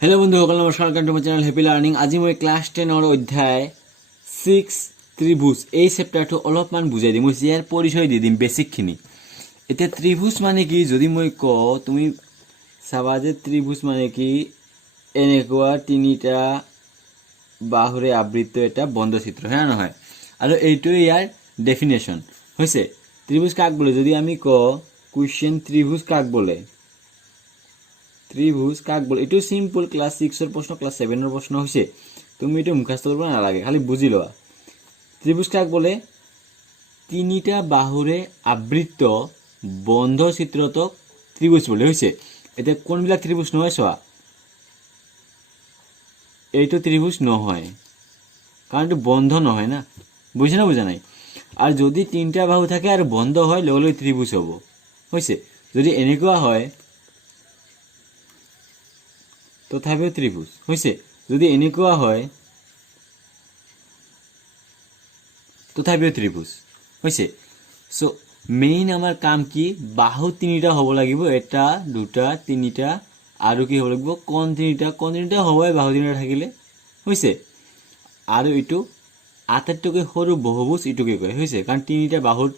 Hello बंधुসকল नमस्कार welcome to my channel happy learning. आज मैं क्लास 10 अध्याय 6 त्रिभुज এই চেপ্টাৰটো অলপমান বুজাই দিম। ইয়াৰ পৰিচয় দি দিম বেসিকখিনি। এতিয়া ত্ৰিভুজ মানে কি যদি মই কওঁ তুমি চাবা যে ত্ৰিভুজ মানে কি এনেকুৱা তিনিটা বাহুৰে আবৃত এটা বন্ধচিত্ৰ হ্যাঁ নহয় আৰু এইটো ইয়াৰ ডেফিনেশন হৈছে। ত্ৰিভুজ কাক বলে যদি আমি কওঁ কোৱেশ্চন ত্ৰিভুজ কাক বলে त्रिभुज काक बोले एटू सिम्पल क्लास 6 प्रश्न क्लास 7 प्रश्न होइसे तुम एटू मुखस्थ करब ना लागे खाली बुझि लवा। त्रिभुज काक बोले तीनिटा बाहुरे आवृत बंध चित्रतक त्रिभुज बोले होइसे। एते कोनबिला त्रिभुज নহয় সোয়া এইটো त्रिभुज নহয় কাৰণ এটো বন্ধ নহয় না বুঝছ না বুঝা নাই। আর যদি তিনটা বাহু থাকে আর বন্ধ হয় লগে লগে त्रिभुज হবো होइसे। যদি এনেকুৱা হয় তথাপিও त्रिभुज होइसे। যদি এনেকুৱা হয় তথাপিও त्रिभुज होइसे। सो मेन आमार काम की बाहु তিনিটা হ'ব লাগিব এটা দুটা তিনিটা আৰু কি হ'ব লাগিব কোণ তিনিটা হ'বই বাহু তিনিটা থাকিলে होइसे। আৰু ইটো আটাইতকৈ সৰু বহুভুজ ইটোকে কয় होइसे কাৰণ তিনিটা বাহুত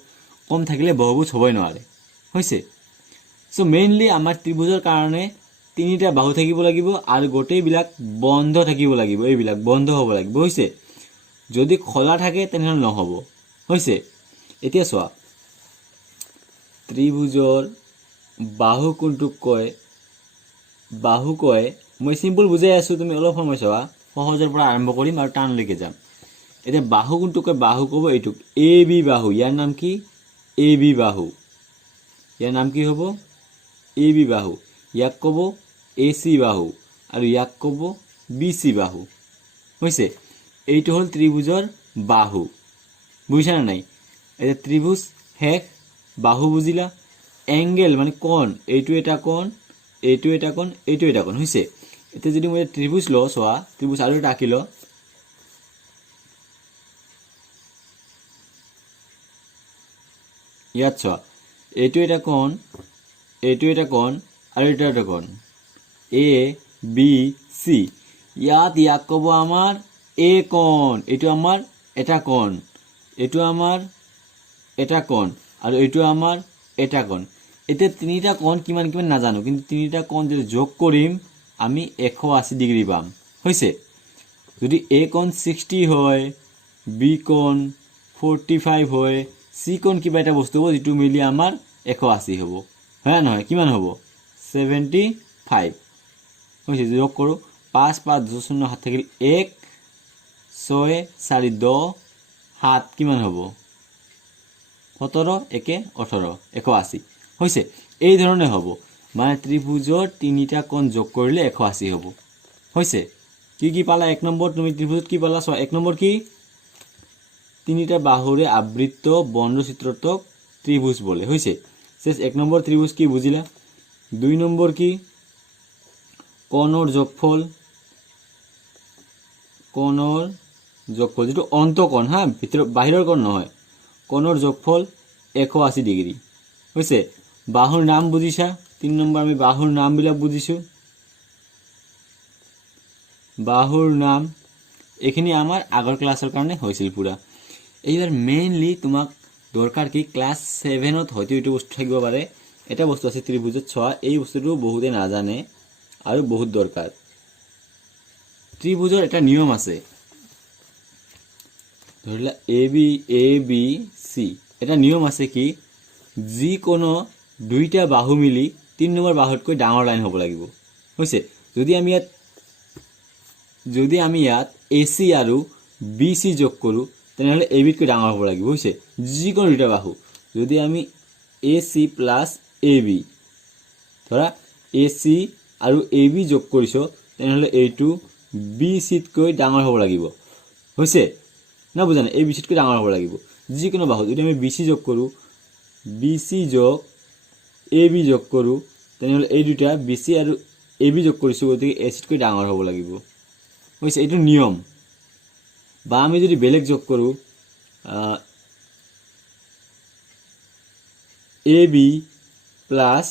কম থাকিলে বহুভুজ হ'বই নোৱাৰে होइसे। सो मेनলি আমাৰ ত্ৰিভুজৰ কাৰণে তিনিটা বাহু থাকিব লাগিব আৰু গোটেইবিলাক বন্ধ থাকিব লাগিব এইবিলাক বন্ধ হ'ব লাগিব होइसे। যদি খোলা থাকে তেনহলে নহব होइसे। এতিয়া চোৱা ত্ৰিভুজৰ বাহু কোনটোক কয় মই সিম্পল বুজাই আছো তুমি অলপ সময় চোৱা সহজৰ পৰা আৰম্ভ কৰিম আৰু টান লৈকে যাম। এতিয়া বাহু কোনটোক কয় বাহু কব এইটোক এ বি বাহু। ইয়াৰ নাম কি এ বি বাহু। ইয়াৰ নাম কি হ'ব এ বি বাহু। ইয়াক কব এসি বাহু আৰু ইয়াক কব বিসি বাহু होइसे। এইটো হল ত্ৰিভুজৰ বাহু বুঝছা না নাই। এটা ত্রিভুজ হেক বাহু বুজিলা। এঙ্গেল মানে কোণ এইটো এটা কোণ এইটো এটা কোণ এইটো এটা কোণ होइसे। এতে যদি মই ত্রিভুজ ল সোয়া ত্রিভুজ আৰু এটা আঁকিলো ইয়াত সোয়া এইটো এটা কোণ এইটো এটা কোণ আৰু এইটো এটা কোণ এ বি সি। ইয়াত ইয়াক কব আমার এ কোণ এইটো আমার এটা কোণ এইটো আমার এটা কোণ আৰু এইটো আমার এটা কোণ। এতে তিনিটা কোণ কিমান কিমান নাজানো কিন্তু তিনিটা কোণ যদি যোগ কৰিম আমি 180 ডিগ্ৰী পাম होइसे। যদি এ কোণ 60 হয় বি কোণ 45 হয় সি কোণ কিবা এটা বস্তু হ'ব যেটো মিলি আমাৰ 180 হ'ব হয় নহয় কিমান হ'ব 75 होइसे। যোগ কৰো 5 5 2 0 7 থাকিল 1 6 4 10 7 কিমান হ'ব 17 1 18 180 होइसे। এই ধৰণে হ'ব মানে ত্ৰিভুজৰ তিনিটা কোণ যোগ কৰিলে 180 হ'ব होइसे। কি কি পালা এক নম্বৰ তুমি ত্ৰিভুজত কি পালা চোৱা। এক নম্বৰ কি তিনিটা বাহুৰে আবৃত বন্ধচিত্ৰতক ত্ৰিভুজ বলে होइसे। শেষ এক নম্বৰ ত্ৰিভুজ কি বুঝিলা। দুই নম্বৰ কি কোণৰ যোগফল যেটো অন্তকোণ হ্যাঁ ভিতৰ বাহিৰৰ কোণ নহয় কোণৰ যোগফল 180 ডিগ্ৰী होइसे। বাহুৰ নাম বুজিছা 3 নম্বৰ আমি বাহুৰ নাম বিলাক বুজিছো। বাহুৰ নাম এখিনি আমাৰ আগৰ ক্লাছৰ কাৰণে হৈছিল পুৰা। এইবাৰ মেইনলি তোমাক দৰকাৰ কি ক্লাস 7 ত হয়তো এইটো বস্তু থাকিব পাৰে এটা বস্তু আছে ত্ৰিভুজত ছোৱা এই বস্তুটো বহুতে নাজানে আৰু বহুত দৰকাৰ। ত্ৰিভুজৰ এটা নিয়ম আছে ধৰিলা এ বি সি এটা নিয়ম আছে কি যি কোনো দুইটা বাহু মিলি 3 নম্বৰ বাহুতকৈ ডাঙৰ লাইন হ'ব লাগিব होइसे। যদি আমি ইয়াত এসি আৰু বিসি যোগ কৰো তেনেহলে এবিতকৈ ডাঙৰ হ'ব লাগিব होइसे। যি কোনো দুটা বাহু যদি আমি এসি প্লাস এবি ধৰা এসি আৰু এবি যোগ কৰিছো তেনেহলে এইটো বিসিতকৈ ডাঙৰ হ'ব লাগিব होइसे না বুঝা না এই বিসিতকৈ ডাঙৰ হ'ব লাগিব যি কোনো বাহু। যদি আমি বিসি যোগ কৰো বিসি যোগ এবি যোগ কৰো তেনেহলে এই দুটা বিসি আৰু এবি যোগ কৰিছো গতিকে এসিতকৈ ডাঙৰ হ'ব লাগিব होइसे। এইটো নিয়ম। বা আমি যদি বেলেগ যোগ কৰো এবি প্লাস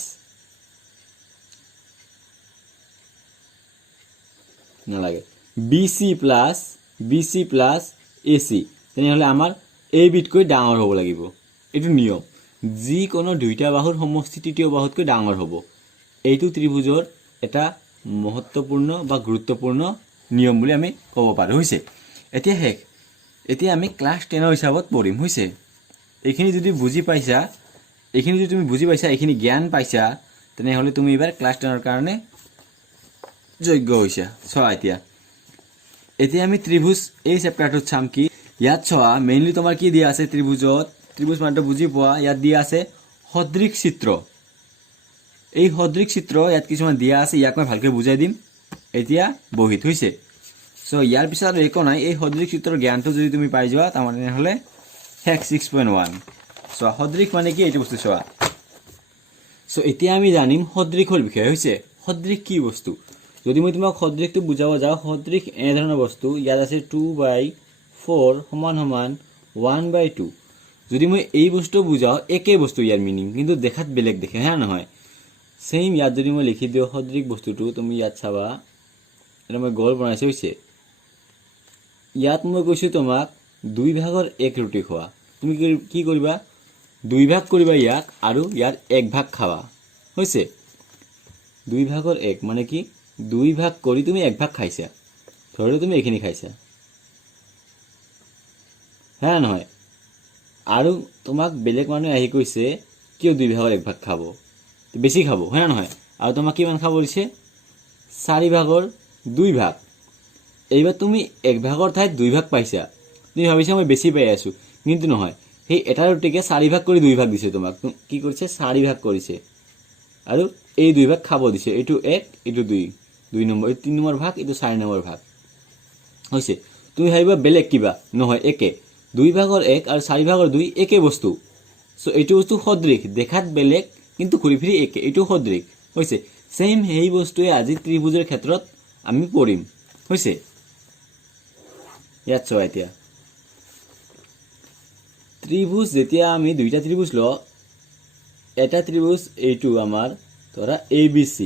নালাগে BC প্লাছ AC তেনেহ'লে আমাৰ ABতকৈ ডাঙৰ হ'ব লাগিব এইটো নিয়ম যিকোনো দুইটা বাহুৰ সমষ্টি তৃতীয় বাহুতকৈ ডাঙৰ হ'ব এইটো ত্ৰিভুজৰ এটা মহত্বপূৰ্ণ বা গুৰুত্বপূৰ্ণ নিয়ম বুলি আমি ক'ব পাৰোঁ হৈছে এতিয়া আমি ক্লাছ 10 হিচাপত পঢ়িম হৈছে এইখিনি যদি বুজি পাইছা এইখিনি জ্ঞান পাইছা তেনেহ'লে তুমি এবাৰ ক্লাছ 10 কাৰণে যোগ্য হৈছা চোৱা এতিয়া আমি ত্ৰিভুজ এই চেপ্টাৰটোত চাম কি ইয়াত চোৱা মেইনলি তোমাৰ কি দিয়া আছে ত্ৰিভুজ মানটো বুজি পোৱা ইয়াত দিয়া আছে সদৃশ চিত্ৰ এই সদৃশ চিত্ৰ ইয়াত কিছুমান দিয়া আছে ইয়াক মই ভালকৈ বুজাই দিম এতিয়া বহিত হৈছে সো ইয়াৰ পিছত আৰু একো নাই এই সদৃশ চিত্ৰৰ জ্ঞানটো যদি তুমি পাই যোৱা তেনেহ'লে হেক 6.1 সো সদৃশ মানে কি এইটো বস্তু চোৱা সো এতিয়া আমি জানিম সদৃশৰ বিষয়ে হৈছে সদৃশ কি বস্তু যদি মই তোমাক সদৃশটো বুজাব যাওঁ সদৃশ এনে ধৰণৰ বস্তু ইয়াত আছে 2/4 সমান 1/2 যদি মই এই বস্তু বুজাও একে বস্তু ইয়াৰ মিনিং কিন্তু দেখাত বেলেগ দেখে হ্যাঁ নহয় সেম ইয়াত যদি মই লিখি দিও সদৃশ বস্তুটো তুমি ইয়াত চাবা এটা মই গোল বনাইছো হৈছে ইয়াত মই কৈছো তোমাক 2/1 ৰুটি খোৱা তুমি কি কৰিবা 2 ভাগ কৰিবা ইয়াক আৰু ইয়াৰ 1 ভাগ খাবা হৈছে 2/1 মানে কি 2 ভাগ কৰি তুমি 1 ভাগ খাইছা ধৰি তুমি এইখিনি খাইছা হ্যাঁ নহয় আৰু তোমাক বেলেগ মানুহে আহি কৈছে কিয় 2/1 ভাগ খাব বেছি খাব হ্যাঁ নহয় আৰু তোমাক কিমান খাব দিছে 4/2 ভাগ এইবাৰ তুমি 1 ভাগৰ ঠাইত 2 ভাগ পাইছা তুমি ভাবিছা মই বেছি পাই আছো কিন্তু নহয় সেই এটা ৰুটিকে 4 ভাগ কৰি 2 ভাগ দিছে তোমাক কি কৰিছে 4 ভাগ কৰিছে আৰু এই 2 ভাগ খাব দিছে এইটো 1 এইটো 2 নম্বৰ এই 3 নম্বৰ ভাগ এইটো 4 নম্বৰ ভাগ হৈছে তুমি ভাবিবা বেলেগ কিবা নহয় একে 2/1 আৰু 4/2 একে বস্তু সো এইটো বস্তু সদৃশ দেখাত বেলেগ কিন্তু ঘুৰি ফিৰি একে এইটো সদৃশ হৈছে সেম এই বস্তুৱে আজি ত্ৰিভুজৰ ক্ষেত্ৰত আমি পঢ়িম হৈছে ইয়াত চোৱা এতিয়া ত্ৰিভুজ যেতিয়া আমি দুইটা ত্ৰিভুজ ল এটা ত্ৰিভুজ এইটো আমাৰ ধৰা ABC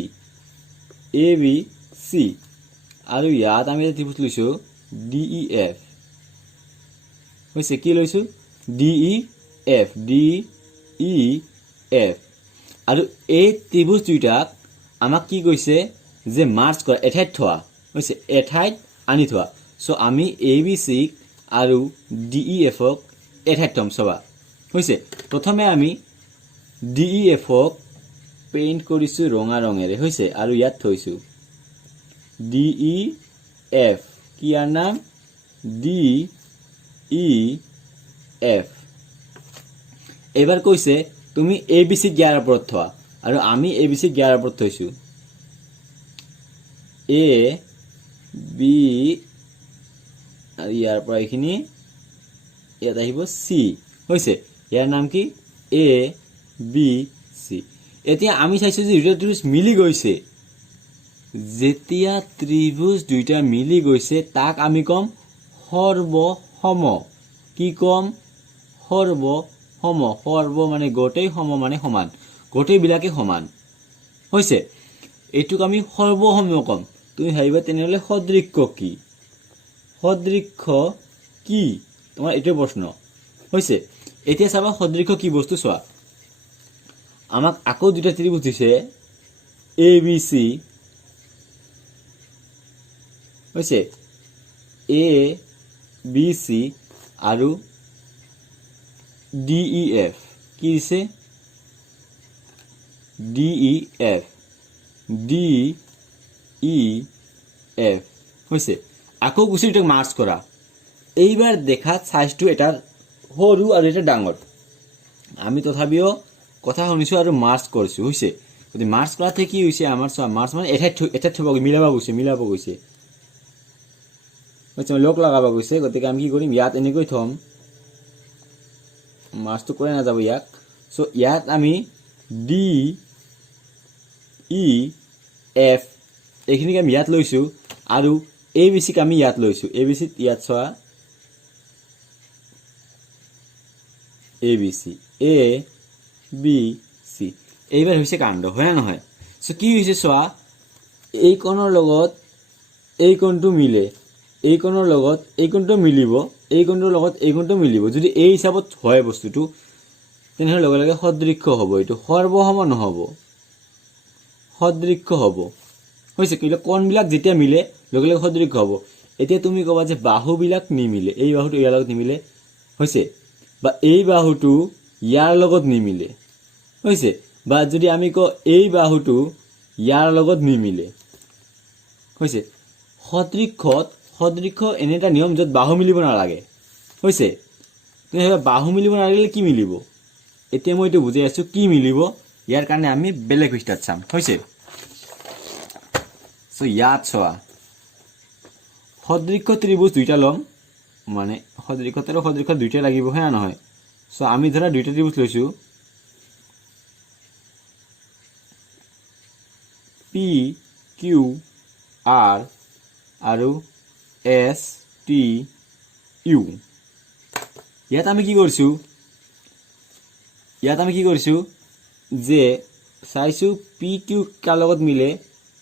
আৰু ইয়াত আমি এটা ত্ৰিভুজ লৈছো DEF হৈছে কি লৈছো DEF আৰু এই ত্ৰিভুজ দুইটাক আমাক কি কৈছে যে মাৰ্জ কৰা এঠাইত থোৱা হৈছে এঠাইত আনি থোৱা সো আমি ABC আৰু DEF ক এঠাইত থম সবা হৈছে প্ৰথমে আমি DEF ক পেইন্ট কৰিছো ৰঙা ৰঙেৰে হৈছে আৰু ইয়াত থৈছো DEF কি ইয়াৰ নাম DEF এবাৰ কৈছে তুমি ABC ইয়াৰ ওপৰত থোৱা আৰু আমি ABC ইয়াৰ ওপৰত থৈছো A B আৰু ইয়াৰ পৰা এইখিনি ইয়াত আহিব C হৈছে ইয়াৰ নাম কি A B C এতিয়া আমি চাইছো যে দুটা ত্ৰিভুজ মিলি গৈছে যেতিয়া ত্ৰিভুজ দুইটা মিলি গৈছে তাক আমি কম সৰ্বসম কি কম সৰ্ব মানে গোটেই সম মানে সমান গোটেই বিলাকে সমান হৈছে এইটোক আমি সৰ্বসম কম তুমি ভাবিবা তেনেহলে সদৃশ কি তোমাৰ এইটো প্ৰশ্ন হৈছে এতিয়া চাবা সদৃশ কি বস্তু চোৱা আমাক আকৌ দুটা ত্ৰিভুজ দিছে ABC হৈছে ABC আৰু DEF কি দিছে DEF হৈছে আকৌ গুছি দুটাক মাৰ্জ কৰা এইবাৰ দেখাত সাইজটো এটা সৰু আৰু এটা ডাঙৰ আমি তথাপিও কথা শুনিছো আৰু মাৰ্জ কৰিছো হৈছে যদি মাৰ্জ কৰাতে কি হৈছে আমাৰ মাৰ্জ মানে এটা থব মিলাব গৈছে লক লগাব গৈছে গতিকে আমি কি কৰিম ইয়াত এনেকৈ থম মাৰ্জটো কৰে না যাব ইয়াক সো ইয়াত আমি DEF এইখিনিক আমি ইয়াত লৈছো আৰু ABC ক আমি ইয়াত লৈছো ABC ইয়াত চোৱা ABC ABC এইবাৰ হৈছে কাণ্ড হয় না নহয় সো কি হৈছে চোৱা এই কোণৰ লগত এই কোণটো মিলে, এই কোণৰ লগত এই কোণটো মিলিব, এই কোণটোৰ লগত এই কোণটো মিলিব। যদি এই হিচাপত হয় বস্তুটো, তেনেহ'লে লগে লগে সদৃশ হ'ব। এইটো সৰ্বসম নহ'ব, সদৃশ হ'ব। হৈছে কি, কোণবিলাক যেতিয়া মিলে লগে লগে সদৃশ হ'ব। এতিয়া তুমি ক'বা যে বাহুবিলাক নিমিলে, এই বাহুটো ইয়াৰ লগত নিমিলে, হৈছে, বা এই বাহুটো ইয়াৰ লগত নিমিলে, হৈছে, বা যদি আমি কওঁ এই বাহুটো ইয়াৰ লগত নিমিলে, হৈছে। সদৃশ এনে এটা নিয়ম য'ত বাহু মিলিব নালাগে, হৈছে। তেনেহ'লে বাহু মিলিব নালাগিলে কি মিলিব? এতিয়া মই এইটো বুজাই আছোঁ কি মিলিব। ইয়াৰ কাৰণে আমি বেলেগ পৃষ্ঠাত চাম, হৈছে। চ' ইয়াত চোৱা, সদৃশ ত্ৰিভুজ দুইটা ল'ম, মানে সদৃশত আৰু সদৃশ দুইটা লাগিব, হয় না নহয়? চ' আমি ধৰা দুইটা ত্ৰিভুজ লৈছোঁ, পি কিউ আৰ আৰু এছ টি ইউ। ইয়াত আমি কি কৰিছোঁ যে চাইছোঁ পি কিউ কাৰ লগত মিলে,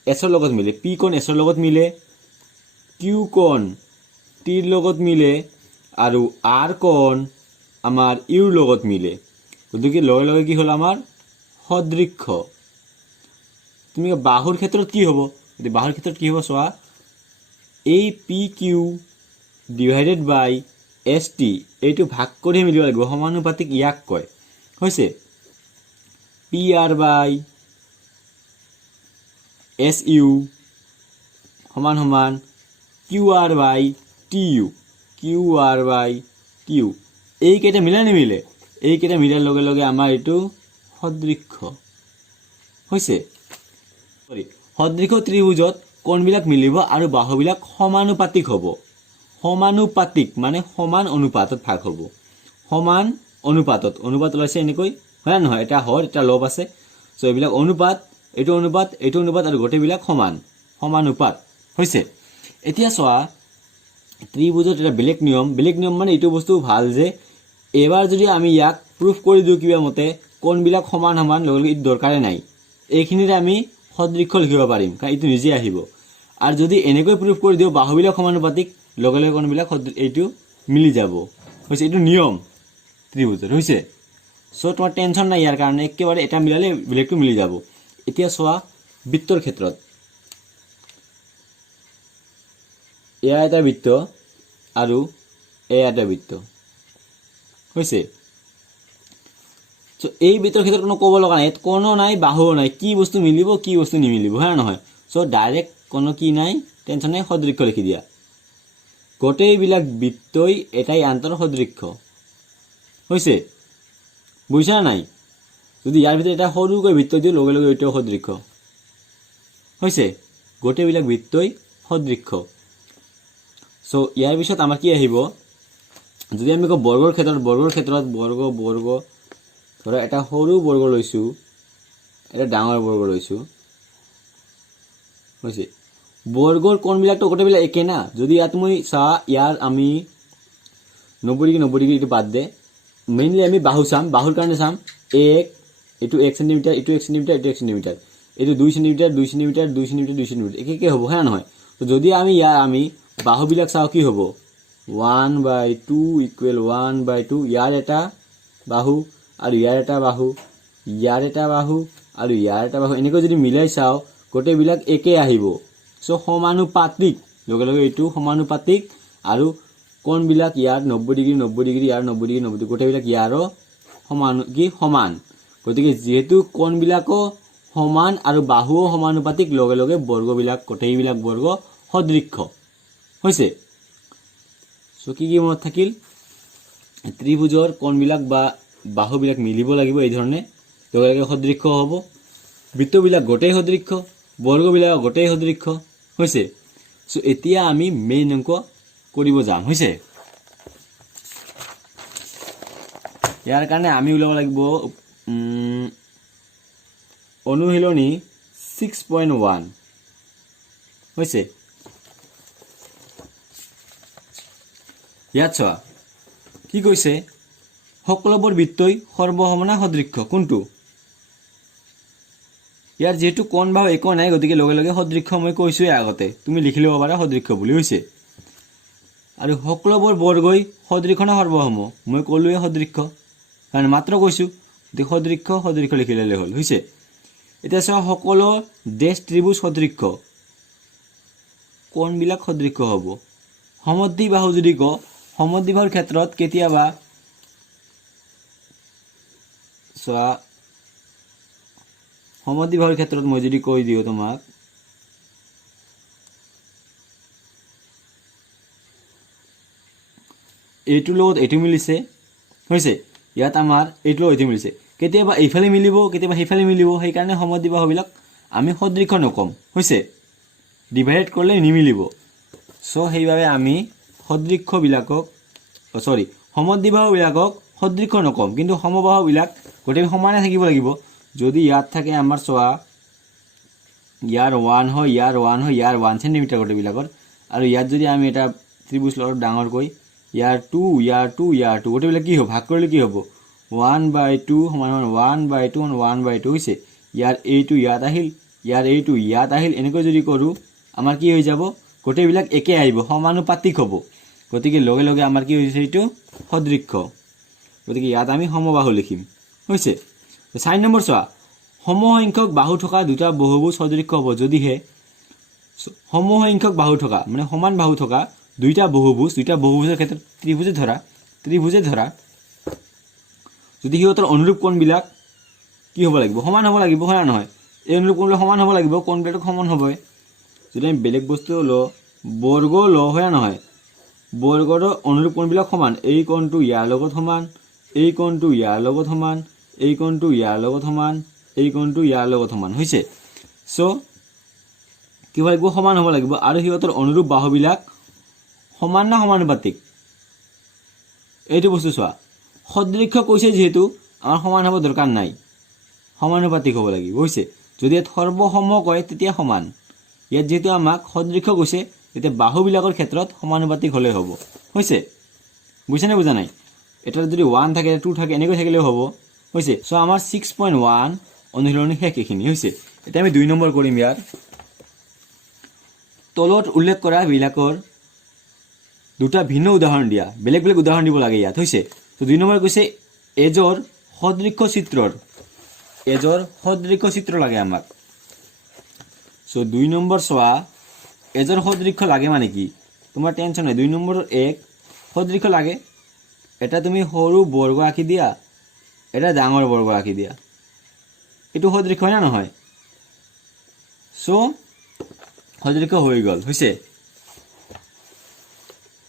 এছৰ লগত মিলে, পি কোণ এছৰ লগত মিলে, কিউ কোণ টিৰ লগত মিলে, আৰু আৰ কোণ আমাৰ ইউৰ লগত মিলে। গতিকে লগে লগে কি হ'ল আমাৰ সদৃশ। তুমি বাহুৰ ক্ষেত্ৰত কি হ'ব? বাহুৰ ক্ষেত্ৰত কি হ'ব চোৱা, এই পি কিউ ডিভাইডেড বাই এছ টি, এইটো ভাগ কৰি মিলিব লাগিব, সমানুপাতিক ইয়াক কয়, হৈছে। পি আৰ বাই এছ ইউ সমান সমান Q R by T U, Q R by T U. এইকেইটা মিলে নিমিলে? এইকেইটা মিলাৰ লগে লগে আমাৰ এইটো সদৃশ, হৈছে। সদৃশ ত্ৰিভুজত কোণবিলাক মিলিব আৰু বাহুবিলাক সমানুপাতিক হ'ব। সমানুপাতিক মানে সমান অনুপাতত ভাগ হ'ব, সমান অনুপাতত। অনুপাত ওলাইছে এনেকৈ, হয় নহয়? এটা হৰ এটা লব আছে। চ' এইবিলাক অনুপাত, এইটো অনুপাত, এইটো অনুপাত, আৰু গোটেইবিলাক সমান, সমানুপাত, হৈছে। এতিয়া চোৱা, ত্ৰিভুজত এটা বেলেগ নিয়ম মানে এইটো বস্তু ভাল যে এবাৰ যদি আমি ইয়াক প্ৰুফ কৰি দিওঁ কিবা মতে, কোণবিলাক সমান সমান, লগে লগে এইটো দৰকাৰে নাই, এইখিনিৰে আমি সদৃশ লিখিব পাৰিম, কাৰণ এইটো নিজে আহিব। আৰু যদি এনেকৈ প্ৰুফ কৰি দিওঁ বাহুবিলাক সমানুপাতিক, লগে লগে কোণবিলাক এইটো মিলি যাব, হৈছে। এইটো নিয়ম ত্ৰিভুজৰ, হৈছে। চ' তোমাৰ টেনশ্যন নাই ইয়াৰ কাৰণে, একেবাৰে এটা মিলালে বেলেগটো মিলি যাব। এতিয়া চোৱা বৃত্তৰ ক্ষেত্ৰত, এয়া এটা বৃত্ত আৰু এয়া এটা বৃত্ত, হৈছে। চ' এই বৃত্তৰ ক্ষেত্ৰত কোনো ক'ব লগা নাই, কোনো নাই, বাহুও নাই, কি বস্তু মিলিব কি বস্তু নিমিলিব, হয় নহয়? চ' ডাইৰেক্ট কোনো কি নাই, টেনশ্যন নাই, সদৃশ লিখি দিয়া। গোটেইবিলাক বৃত্তই এটাই আন্তৰ সদৃশ, হৈছে। বুজিছা নাই? যদি ইয়াৰ ভিতৰত এটা সৰুকৈ বৃত্ত দিওঁ, লগে লগে এইটো সদৃশ, হৈছে। গোটেইবিলাক বৃত্তই সদৃশ। চ' ইয়াৰ পিছত আমাৰ কি আহিব, যদি আমি কওঁ বৰ্গৰ ক্ষেত্ৰত, বৰ্গ ধৰা এটা সৰু বৰ্গ লৈছোঁ, এটা ডাঙৰ বৰ্গ লৈছোঁ, হৈছে। বৰ্গৰ কোণবিলাকতো গোটেইবিলাক একে না। যদি ইয়াত মই চা, ইয়াৰ আমি 90 ডিগ্ৰী এইটো বাদ দে, মেইনলি আমি বাহু চাম। বাহুৰ কাৰণে চাম, এইটো 1 চেণ্টিমিটাৰ, এইটো 1 চেণ্টিমিটাৰ, এইটো 1 চেণ্টিমিটাৰ, এইটো 2 চেণ্টিমিটাৰ, 2 চেণ্টিমিটাৰ, 2 চেণ্টিমিটাৰ, 2 চেণ্টিমিটাৰ, একে হ'ব, হয় নহয়? যদি আমি বাহুবিলাক চাওঁ, কি হ'ব, 1/2 ইকুৱেল 1/2, ইয়াৰ এটা বাহু আৰু ইয়াৰ এটা বাহু, ইয়াৰ এটা বাহু আৰু ইয়াৰ এটা বাহু, এনেকৈ যদি মিলাই চাওঁ গোটেইবিলাক একে আহিব। চ' সমানুপাতিক, লগে লগে এইটো সমানুপাতিক, আৰু কোণবিলাক ইয়াৰ 90 ডিগ্ৰী 90 ডিগ্ৰী, ইয়াৰ 90 ডিগ্ৰী 90 ডিগ্ৰী, গোটেইবিলাক ইয়াৰো সমান। গতিকে যিহেতু কোণবিলাকো সমান আৰু বাহুও সমানুপাতিক, লগে লগে বৰ্গবিলাক, গোটেইবিলাক বৰ্গ সদৃশ, হৈছে। চ' কি মনত থাকিল, ত্ৰিভুজৰ কোণবিলাক বা বাহুবিলাক মিলিব লাগিব এই ধৰণে, লগে লগে সদৃশ হ'ব। বৃত্তবিলাক গোটেই সদৃশ, বৰ্গবিলাক গোটেই সদৃশ, হৈছে। চ' এতিয়া আমি মেইন অংক কৰিব যাম, হৈছে। ইয়াৰ কাৰণে আমি ওলাব লাগিব অনুশীলনী 6.1, হৈছে। ইয়াত চোৱা কি কৈছে, সকলোবোৰ বৃত্তই সৰ্বসমানে সদৃশ, কোনটো? ইয়াৰ যেহেতু কোণ বাহু একো নাই গতিকে লগে লগে সদৃক্ষ মই কৈছোৱে আগতে তুমি লিখি ল'ব পাৰা সদৃক্ষ বুলি হৈছে। আৰু সকলোবোৰ বৰ্গই সদৃক্ষ নে সৰ্বসম মই ক'লোৱে সদৃক্ষ কাৰণ মাত্ৰ কৈছোঁ গতিকে সদৃক্ষ সদৃক্ষ লিখি ল'লে হ'ল হৈছে। এতিয়া চোৱা সকলো ডেশ ত্ৰিভুজ সদৃক্ষ কোণবিলাক সদৃক্ষ হ'ব। সমদ্বিবাহু যদি কওঁ সমদ্বিবাহুৰ ক্ষেত্ৰত কেতিয়াবা চোৱা সমদ্বিবাহুৰ ক্ষেত্ৰত মই যদি কৈ দিওঁ তোমাক এইটোৰ লগত এইটো মিলিছে হৈছে, ইয়াত আমাৰ এইটোৰ লগত এইটো মিলিছে, কেতিয়াবা এইফালে মিলিব কেতিয়াবা সেইফালে মিলিব, সেইকাৰণে সমদ্বিবাহুবিলাক আমি সদৃক্ষ নকম হৈছে, ডিভাইড কৰিলে নিমিলিব। চ' সেইবাবে আমি সদৃক্ষবিলাকক সমদ্বিবাহুবিলাকক সদৃক্ষ নকম, কিন্তু সমবাহুবিলাক গোটেই সমানে থাকিব লাগিব। যদি ইয়াত থাকে আমাৰ চোৱা ইয়াৰ 1 হয় ইয়াৰ 1 হয় ইয়াৰ 1 চেণ্টিমিটাৰ গোটেইবিলাকৰ, আৰু ইয়াত যদি আমি এটা ত্ৰিভুজ লওঁ ডাঙৰকৈ ইয়াৰ 2 ইয়াৰ 2 ইয়াৰ 2 গোটেইবিলাক কি হ'ব ভাগ কৰিলে কি হ'ব 1/2 সমান 1/2 1/2 হৈছে। ইয়াৰ এইটো ইয়াত আহিল ইয়াৰ এইটো ইয়াত আহিল, এনেকৈ যদি কৰোঁ আমাৰ কি হৈ যাব গোটেইবিলাক একে আহিব সমানুপাতিক হ'ব, গতিকে লগে লগে আমাৰ কি হৈছে এইটো সদৃক্ষ, গতিকে ইয়াত আমি সমবাহু লিখিম হৈছে। 4 নম্বৰ চোৱা সমসংখ্যক বাহু থকা দুটা বহুভুজ সদৃক্ষ হ'ব যদিহে সমসংখ্যক বাহু থকা মানে সমান বাহু থকা দুইটা বহুভুজৰ ক্ষেত্ৰত ত্ৰিভুজে ধৰা যদি সিহঁতৰ অনুৰূপ কোণবিলাক কি হ'ব লাগিব সমান হ'ব লাগিব হয় নহয়, এই অনুৰূপ কোণবিলাক সমান হ'ব লাগিব, কোণবিলাক সমান হ'বই। যদি আমি বেলেগ বস্তু লওঁ বৰ্গ লওঁ হয় নহয়, বৰ্গৰ অনুৰূপ কোণবিলাক সমান, এই কোণটো ইয়াৰ লগত সমান, এই কোণটো ইয়াৰ লগত সমান, এই কোণটো ইয়াৰ লগত সমান, এই কোণটো ইয়াৰ লগত সমান হৈছে। চ' কি হ'ব লাগিব সমান হ'ব লাগিব, আৰু সিহঁতৰ অনুৰূপ বাহুবিলাক সমান না সমানুপাতিক এইটো বস্তু চোৱা সদৃক্ষ কৈছে যিহেতু আমাৰ সমান হ'ব দৰকাৰ নাই, সমানুপাতিক হ'ব লাগিব হৈছে। যদি ইয়াত সৰ্বসম কয় তেতিয়া সমান, ইয়াত যেহেতু আমাক সদৃক্ষ কৈছে তেতিয়া বাহুবিলাকৰ ক্ষেত্ৰত সমানুপাতিক হ'লেই হ'ব হৈছে। বুজিছেনে বুজা নাই, এটাত যদি 1 থাকে 2 থাকে এনেকৈ থাকিলেও হ'ব হৈছে। চ' আমাৰ 6.1 অনুশীলনী শেষ এইখিনি হৈছে। এতিয়া আমি 2 নম্বৰ কৰিম। ইয়াৰ তলত উল্লেখ কৰা বিলাকৰ দুটা ভিন্ন উদাহৰণ দিয়া, বেলেগ বেলেগ উদাহৰণ দিব লাগে ইয়াত হৈছে। তো 2 নম্বৰ কৈছে এজৰ সদৃক্ষ চিত্ৰ লাগে আমাক। চ' 2 নম্বৰ চোৱা এজৰ সদৃক্ষ লাগে মানে কি তোমাৰ টেনশ্যন নাই, 2 নম্বৰ এক সদৃক্ষ লাগে, এটা তুমি সৰু বৰ্গ আঁকি দিয়া এটা ডাঙৰ বৰ্গ আঁকি দিয়া, এইটো সদৃক্ষ হয় না নহয়, চ' সদৃক্ষ হৈ গ'ল হৈছে।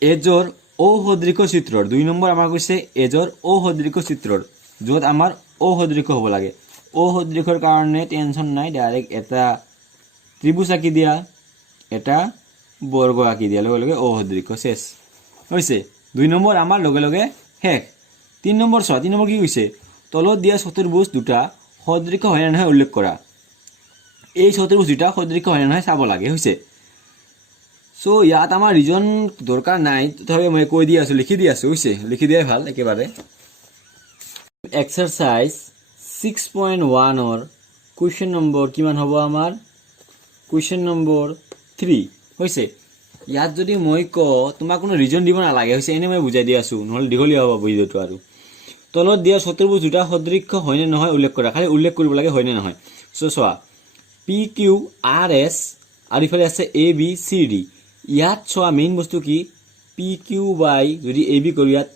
এজৰ অসদৃক্ষ চিত্ৰৰ 2 নম্বৰ আমাৰ কৈছে এজৰ অসদৃক্ষ চিত্ৰৰ য'ত আমাৰ অসদৃক্ষ হ'ব লাগে, অসদৃক্ষৰ কাৰণে টেনশ্যন নাই, ডাইৰেক্ট এটা ত্ৰিভুজ আঁকি দিয়া এটা বৰ্গ আঁকি দিয়া, লগে লগে অসদৃক্ষ শেষ হৈছে। 2 নম্বৰ আমাৰ লগে লগে শেষ। 3 নম্বৰ চোৱা 3 নম্বৰ কি কৈছে তলত দিয়া চতুৰ্ভুজ দুটা সদৃক্ষ হয় নে নহয় উল্লেখ কৰা, এই চতুৰ্ভুজ দুটা সদৃক্ষ হয় নে নহয় চাব লাগে হৈছে। চ' ইয়াত আমাৰ ৰিজন দৰকাৰ নাই, তথাপি মই কৈ দি আছোঁ লিখি দি আছোঁ হৈছে, লিখি দিয়াই ভাল একেবাৰে। এক্সাৰচাইজ 6.1ৰ কুৱেশ্যন নম্বৰ কিমান হ'ব আমাৰ কুৱেশ্যন নম্বৰ 3 হৈছে। ইয়াত যদি মই কওঁ তোমাক কোনো ৰিজন দিব নালাগে হৈছে, এনেই মই বুজাই দি আছোঁ নহ'লে দীঘলীয়া হ'ব ভিডিঅ'টো। আৰু তলত দিয়া চতুৰ্ভুজ দুটা সদৃক্ষ হয়নে নহয় উল্লেখ কৰা, খালি উল্লেখ কৰিব লাগে হয়নে নহয়। চ' চোৱা PQRS আৰু ইফালে আছে ABCD, ইয়াত চোৱা মেইন বস্তু কি PQ বাই যদি AB কৰোঁ ইয়াত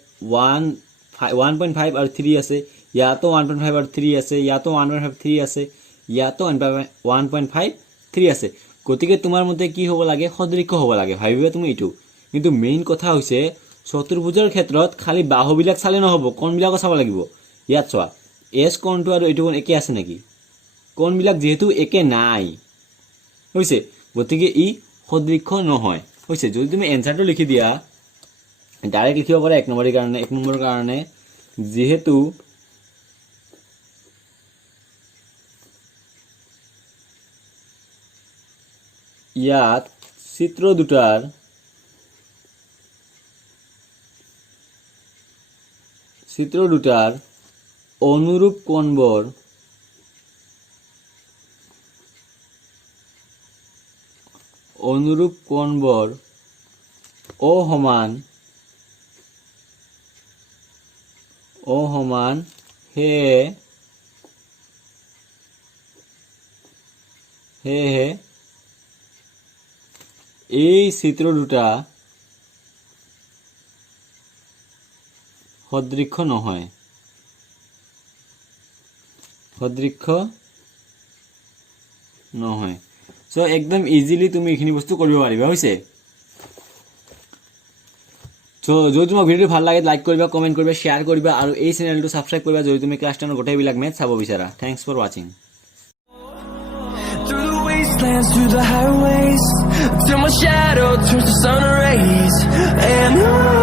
1.5 আৰু 3 আছে, ইয়াতো 1.5 আৰু 3 আছে, ইয়াতো 1.5 3 আছে, ইয়াতো 1.5 3 আছে, গতিকে তোমাৰ মতে কি হ'ব লাগে সদৃক্ষ হ'ব লাগে ভাবিবা তুমি এইটো। কিন্তু মেইন কথা হৈছে চতুৰ্ভুজৰ ক্ষেত্ৰত খালি বাহুবিলাক চালে নহ'ব, কোণবিলাকো চাব লাগিব। ইয়াত চোৱা এছ কোণটো আৰু এইটো কোণ একে আছে নেকি, কোণবিলাক যিহেতু একে নাই হৈছে গতিকে ই সদৃক্ষ নহয় হৈছে। যদি তুমি এনচাৰটো লিখি দিয়া ডাইৰেক্ট লিখিব পাৰা 1 নম্বৰৰ কাৰণে যিহেতু ইয়াত চিত্ৰ দুটাৰ অনুৰূপ কোণবোৰ অনুৰূপ কোণবোৰ অসমান সেয়েহে এই চিত্ৰ দুটা সদৃশ নহয় সো একদম ইজিলি তুমি এইখিনি বস্তু কৰিব পাৰিবা হৈছে সো যদি তোমাক ভিডিওটো ভাল লাগে লাইক কৰিবা কমেন্ট কৰিবা শেয়াৰ কৰিবা আৰু এই চেনেলটো সাবস্ক্ৰাইব কৰিবা যদি তুমি ক্লাছ 10 গোটেইবিলাক মেথ চাব বিচাৰা thanks for watching Through the highways, till my shadow turns to sun rays, and on